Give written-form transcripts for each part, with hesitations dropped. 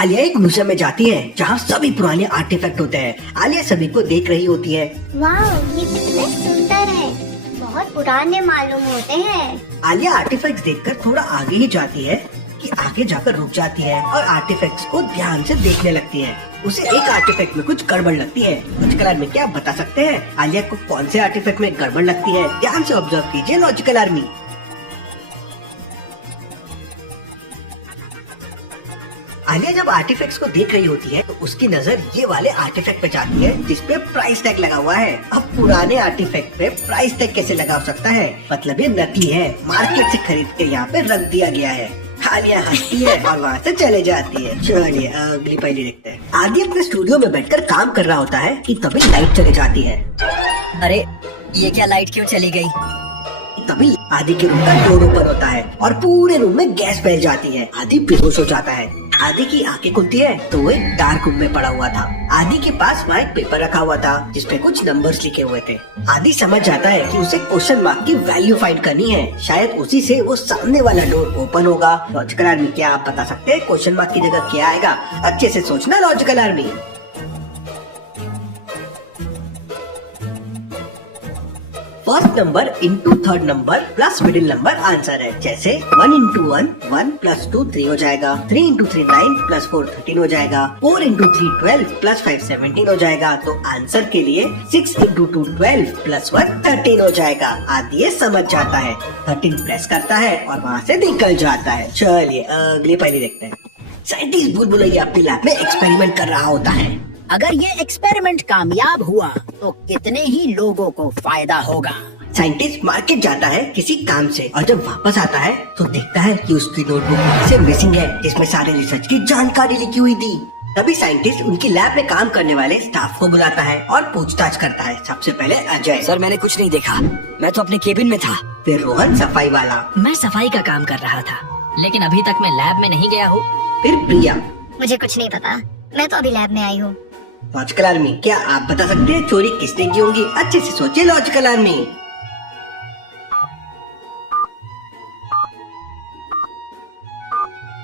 आलिया एक म्यूजियम में जाती है जहाँ सभी पुराने आर्टिफैक्ट होते हैं। आलिया सभी को देख रही होती है। वाह, ये कितने सुंदर है, बहुत पुराने मालूम होते हैं। आलिया आर्टिफैक्ट्स देखकर थोड़ा आगे ही जाती है कि आगे जाकर रुक जाती है और आर्टिफैक्ट्स को ध्यान से देखने लगती है। उसे एक आर्टिफैक्ट में कुछ गड़बड़ लगती है। लॉजिकल आर्मी क्या आप बता सकते हैं आलिया को कौन से आर्टिफैक्ट में गड़बड़ लगती है? ध्यान से ऑब्जर्व कीजिए लॉजिकल आर्मी। आलिया जब आर्टिफैक्ट्स को देख रही होती है तो उसकी नजर ये वाले आर्टिफैक्ट पे जाती है जिसपे प्राइस टैग लगा हुआ है। अब पुराने आर्टिफैक्ट पे प्राइस टैग कैसे लगा सकता है? मतलब ये नकली है, मार्केट से खरीद के यहाँ पे रख दिया गया है। आलिया हंसती है और वहाँ से चले जाती है। चलिए अगली पहली देखते हैं। आदि अपने स्टूडियो में बैठकर काम कर रहा होता है कि तभी लाइट चली जाती है। अरे ये क्या, लाइट क्यों चली गई? तभी आदि के रूम का डोर ओपन होता है और पूरे रूम में गैस फैल जाती है। आदि बेहोश हो जाता है। आदि की आंखें खुलती है तो वो एक डार्क रूम में पड़ा हुआ था। आदि के पास वहाँ एक पेपर रखा हुआ था जिसपे कुछ नंबर्स लिखे हुए थे। आदि समझ जाता है कि उसे क्वेश्चन मार्क की वैल्यू फाइंड करनी है। शायद उसी से वो सामने वाला डोर ओपन होगा। लॉजिकल आर्मी क्या आप बता सकते हैं क्वेश्चन मार्क की जगह क्या आएगा? अच्छे से सोचना logical army. First number into third number plus middle number answer है। जैसे 1 इंटू 1 1 प्लस 2 3 हो जाएगा। 3 इंटू 3 9 प्लस 4 13 हो जाएगा। 4 इंटू 3 12 प्लस 5 17 हो जाएगा। तो आंसर के लिए 6 इंटू 2 12 प्लस 1 13 हो जाएगा। आदि ये समझ जाता है, 13 प्रेस करता है और वहाँ से निकल जाता है। चलिए अगली पहली देखते हैं। साइंटिस्ट बुलबुलैया अपनी लैब में एक्सपेरिमेंट कर रहा होता है। अगर ये एक्सपेरिमेंट कामयाब हुआ तो कितने ही लोगों को फायदा होगा। साइंटिस्ट मार्केट जाता है किसी काम से और जब वापस आता है तो देखता है कि उसकी नोटबुक से मिसिंग है जिसमें सारे रिसर्च की जानकारी लिखी हुई थी। तभी साइंटिस्ट उनकी लैब में काम करने वाले स्टाफ को बुलाता है और पूछताछ करता है। सबसे पहले अजय। सर मैंने कुछ नहीं देखा, मैं तो अपने केबिन में था। फिर रोहन सफाई वाला। मैं सफाई का काम कर रहा था लेकिन अभी तक मैं लैब में नहीं गया हूँ। फिर प्रिया। मुझे कुछ नहीं पता, मैं तो अभी लैब में आई हूँ। लॉजिकल आर्मी क्या आप बता सकते हैं चोरी किसने की होगी? अच्छे से सोचिए लॉजिकल आर्मी।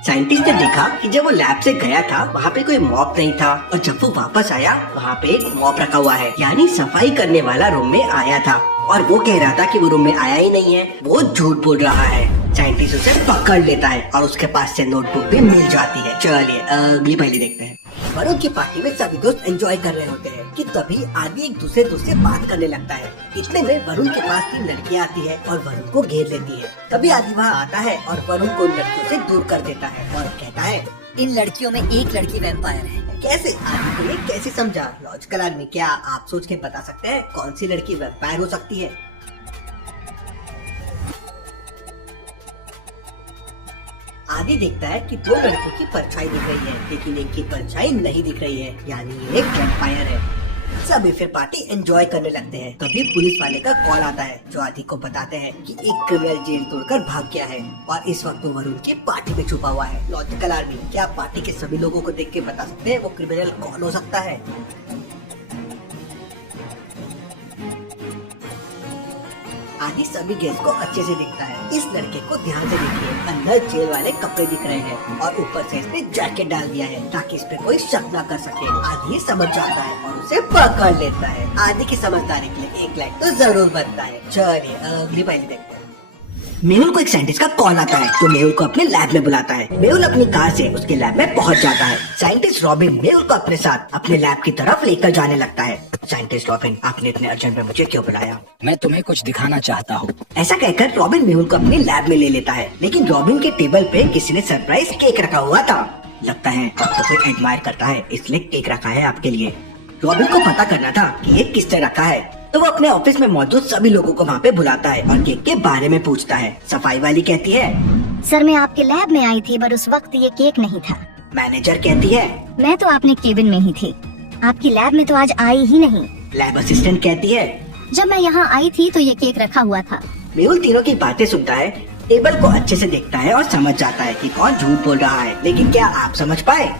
साइंटिस्ट ने देखा कि जब वो लैब से गया था वहाँ पे कोई मॉप नहीं था और जब वो वापस आया वहाँ पे एक मॉप रखा हुआ है, यानी सफाई करने वाला रूम में आया था और वो कह रहा था कि वो रूम में आया ही नहीं है। वो झूठ बोल रहा है। साइंटिस्ट उसे पकड़ लेता है और उसके पास से नोटबुक भी मिल जाती है। चलिए अगली पहली देखते हैं। वरुण की पार्टी में सभी दोस्त एंजॉय कर रहे होते हैं कि तभी आदि एक दूसरे दोस्त से बात करने लगता है। इतने में वरुण के पास 3 लड़कियां आती है और वरुण को घेर लेती है। तभी आदि वहाँ आता है और वरुण को लड़कियों से दूर कर देता है और कहता है इन लड़कियों में एक लड़की वैम्पायर है। कैसे? आदि को ये कैसे समझा? लॉजिकल आर्मी क्या आप सोच के बता सकते हैं कौन सी लड़की वैम्पायर हो सकती है? आदि देखता है कि 2 लड़कों की परछाई दिख रही है लेकिन एक की परछाई नहीं दिख रही है, यानी ये एक वैम्पायर है। सभी फिर पार्टी एंजॉय करने लगते हैं। तभी पुलिस वाले का कॉल आता है जो आदि को बताते हैं कि एक क्रिमिनल जेल तोड़कर भाग गया है और इस वक्त वो वरुण की पार्टी में छुपा हुआ है। लॉजिकल आर्मी क्या आप पार्टी के सभी लोगों को देख के बता सकते हैं वो क्रिमिनल कौन हो सकता है? आदि सभी गेस्ट को अच्छे से दिखता है। इस लड़के को ध्यान से देखिए, अंदर जेल वाले कपड़े दिख रहे हैं और ऊपर से इसने जैकेट डाल दिया है ताकि इस पे कोई शक न कर सके। आदि ये समझ जाता है और उसे पकड़ लेता है। आदि की समझदारी के लिए 1 लाख तो जरूर बनता है। चलिए अगली पहली देखते हैं। मेहुल को एक साइंटिस्ट का कॉल आता है जो मेहुल को अपने लैब में बुलाता है। मेहुल अपनी कार से उसके लैब में पहुंच जाता है। साइंटिस्ट रॉबिन मेहुल को अपने साथ अपने लैब की तरफ लेकर जाने लगता है। साइंटिस्ट रॉबिन आपने इतने अर्जेंट में मुझे क्यों बुलाया? मैं तुम्हें कुछ दिखाना चाहता हूँ। ऐसा कहकर रॉबिन मेहुल को अपने लैब में ले लेता है लेकिन रॉबिन के टेबल पे किसी ने सरप्राइज केक रखा हुआ था। लगता है आपको कोई एडमायर करता है इसलिए केक रखा है आपके लिए। रॉबिन को पता करना था कि ये किसने रखा है तो वो अपने ऑफिस में मौजूद सभी लोगों को वहाँ पे बुलाता है और केक के बारे में पूछता है। सफाई वाली कहती है सर मैं आपके लैब में आई थी पर उस वक्त ये केक नहीं था। मैनेजर कहती है मैं तो अपने केबिन में ही थी, आपकी लैब में तो आज आई ही नहीं। लैब असिस्टेंट कहती है जब मैं यहाँ आई थी तो ये केक रखा हुआ था। मेहुल तीनों की बातें सुनता है, टेबल को अच्छे से देखता है और समझ जाता है कि कौन झूठ बोल रहा है। लेकिन क्या आप समझ पाए?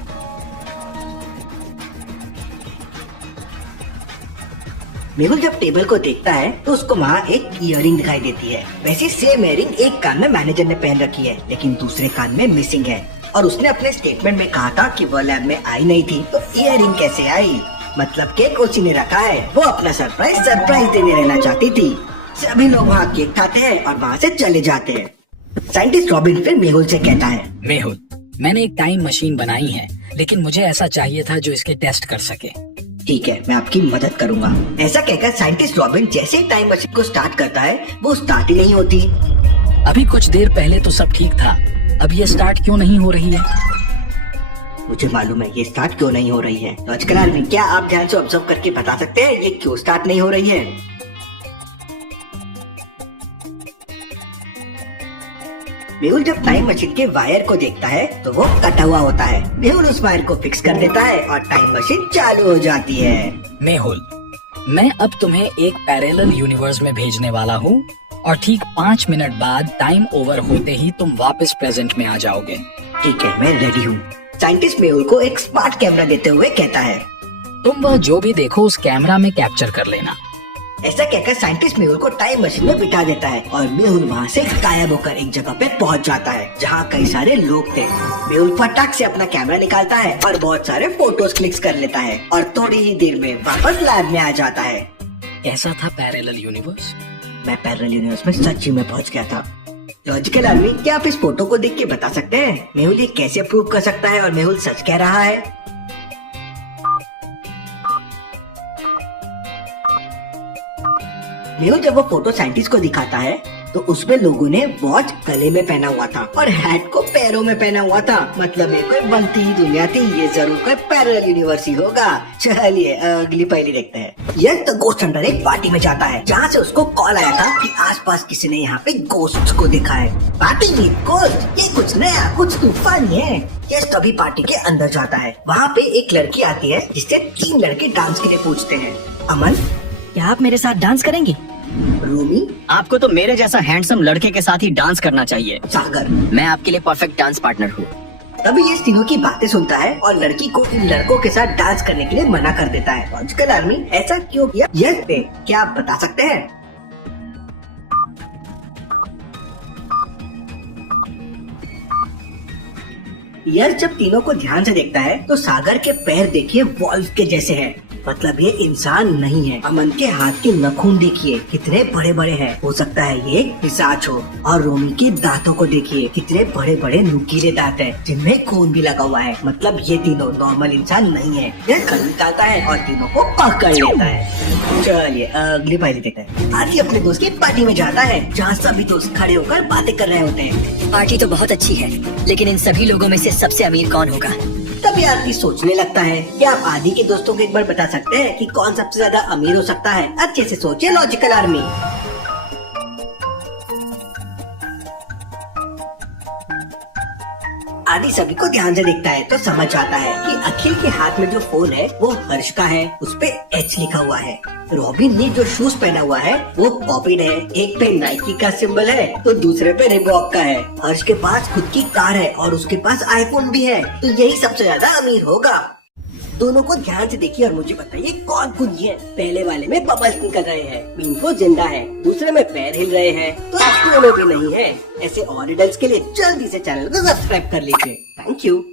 मेहुल जब टेबल को देखता है तो उसको वहाँ एक इयररिंग दिखाई देती है। वैसे सेम इयररिंग एक कान में मैनेजर ने पहन रखी है लेकिन दूसरे कान में मिसिंग है और उसने अपने स्टेटमेंट में कहा था कि वो लैब में आई नहीं थी, तो इयररिंग कैसे आई? मतलब केक उसी ने रखा है। वो अपना सरप्राइज देने रहना चाहती थी। सभी लोग वहाँ केक खाते हैं और वहाँ से चले जाते हैं। साइंटिस्ट रॉबिन फिर मेहुल से कहता है, मेहुल, मैंने एक टाइम मशीन बनाई है, लेकिन मुझे ऐसा चाहिए था जो इसके टेस्ट कर सके। ठीक है, मैं आपकी मदद करूंगा। ऐसा कहकर साइंटिस्ट रॉबिन जैसे ही टाइम मशीन को स्टार्ट करता है, वो स्टार्ट ही नहीं होती। अभी कुछ देर पहले तो सब ठीक था, अब ये स्टार्ट क्यों नहीं हो रही है? मुझे मालूम है ये स्टार्ट क्यों नहीं हो रही है। लॉजिकल आर्मी, क्या आप ध्यान से ऑब्जर्व करके बता सकते हैं ये क्यों स्टार्ट नहीं हो रही है? मेहुल जब टाइम मशीन के वायर को देखता है तो वो कटा हुआ होता है। मेहुल उस वायर को फिक्स कर देता है और टाइम मशीन चालू हो जाती है। मेहुल, मैं अब तुम्हें एक पैरेलल यूनिवर्स में भेजने वाला हूँ और ठीक 5 मिनट बाद टाइम ओवर होते ही तुम वापस प्रेजेंट में आ जाओगे। ठीक है, मैं रेडी हूँ। साइंटिस्ट मेहुल को एक स्मार्ट कैमरा देते हुए कहता है, तुम वह जो भी देखो उस कैमरा में कैप्चर कर लेना। ऐसा कहकर साइंटिस्ट मेहुल को टाइम मशीन में बिठा देता है और मेहुल वहाँ से गायब होकर एक जगह पे पहुँच जाता है जहाँ कई सारे लोग थे। मेहुल फटाक से अपना कैमरा निकालता है और बहुत सारे फोटोज क्लिक कर लेता है और थोड़ी ही देर में वापस लैब में आ जाता है। कैसा था पैरेलल यूनिवर्स? मैं पैरेलल यूनिवर्स में सच्ची में पहुँच गया था। लॉजिकल आर्मी, क्या आप इस फोटो को देख के बता सकते हैं मेहुल ये कैसे प्रूव कर सकता है और मेहुल सच कह रहा है? मेहुल जब वो फोटो साइंटिस्ट को दिखाता है तो उसमें लोगों ने वॉच गले में पहना हुआ था और हैट को पैरों में पहना हुआ था। मतलब ये कोई बनती ही दुनिया थी, ये जरूर कोई पैरेलल यूनिवर्स ही होगा। चलिए अगली पहली देखते हैं। यस द गोस्ट हंटर एक पार्टी में जाता है जहाँ से उसको कॉल आया था कि आसपास किसी ने यहाँ पे गोस्ट को देखा है। पार्टी में गोस्ट, ये कुछ नया, कुछ तूफानी है। यस तभी पार्टी के अंदर जाता है। वहाँ पे एक लड़की आती है जिससे 3 लड़के डांस के लिए पूछते हैं। अमन, क्या आप मेरे साथ डांस करेंगे? रूमी, आपको तो मेरे जैसा हैंडसम लड़के के साथ ही डांस करना चाहिए। सागर, मैं आपके लिए परफेक्ट डांस पार्टनर हूँ। तभी ये तीनों की बातें सुनता है और लड़की को इन लड़कों के साथ डांस करने के लिए मना कर देता है। लॉजिकल आर्मी, ऐसा क्यों किया? यस पे क्या आप बता सकते हैं? यस जब तीनों को ध्यान से देखता है तो सागर के पैर देखिए वॉल्व के जैसे हैं। मतलब ये इंसान नहीं है। अमन के हाथ के नाखून देखिए कितने बड़े बड़े हैं, हो सकता है ये पिशाच हो। और रोमी के दांतों को देखिए कितने बड़े बड़े नुकीले दांत हैं जिनमें खून भी लगा हुआ है। मतलब ये तीनों नॉर्मल इंसान नहीं है। यह गन निकालता है और तीनों को पकड़ लेता है। चलिए अगली पार्टी देखते हैं। आदि अपने दोस्त की पार्टी में जाता है जहाँ सभी दोस्त खड़े होकर बातें कर रहे होते हैं। पार्टी तो बहुत अच्छी है, लेकिन इन सभी लोगों में से सबसे अमीर कौन होगा? तभी आदि सोचने लगता है। क्या आप आदि के दोस्तों को एक बार बता सकते हैं कि कौन सबसे ज्यादा अमीर हो सकता है? अच्छे से सोचिए लॉजिकल आर्मी। आदि सभी को ध्यान से देखता है तो समझ आता है कि अखिल के हाथ में जो फोन है वो हर्ष का है, उस पे एच लिखा हुआ है। रॉबिन ने जो शूज पहना हुआ है वो पॉपिड है, एक पे नाइकी का सिंबल है तो दूसरे पे रिबॉक का है। हर्ष के पास खुद की कार है और उसके पास आईफोन भी है, तो यही सबसे ज्यादा अमीर होगा। दोनों को ध्यान से देखिए और मुझे बताइए कौन खुद है। पहले वाले में बबल्स निकल रहे हैं, मीनको जिंदा है, दूसरे में पैर हिल रहे हैं, तो दोनों भी नहीं है। ऐसे और रिडल्स के लिए जल्दी से चैनल को सब्सक्राइब कर लीजिए। Thank you.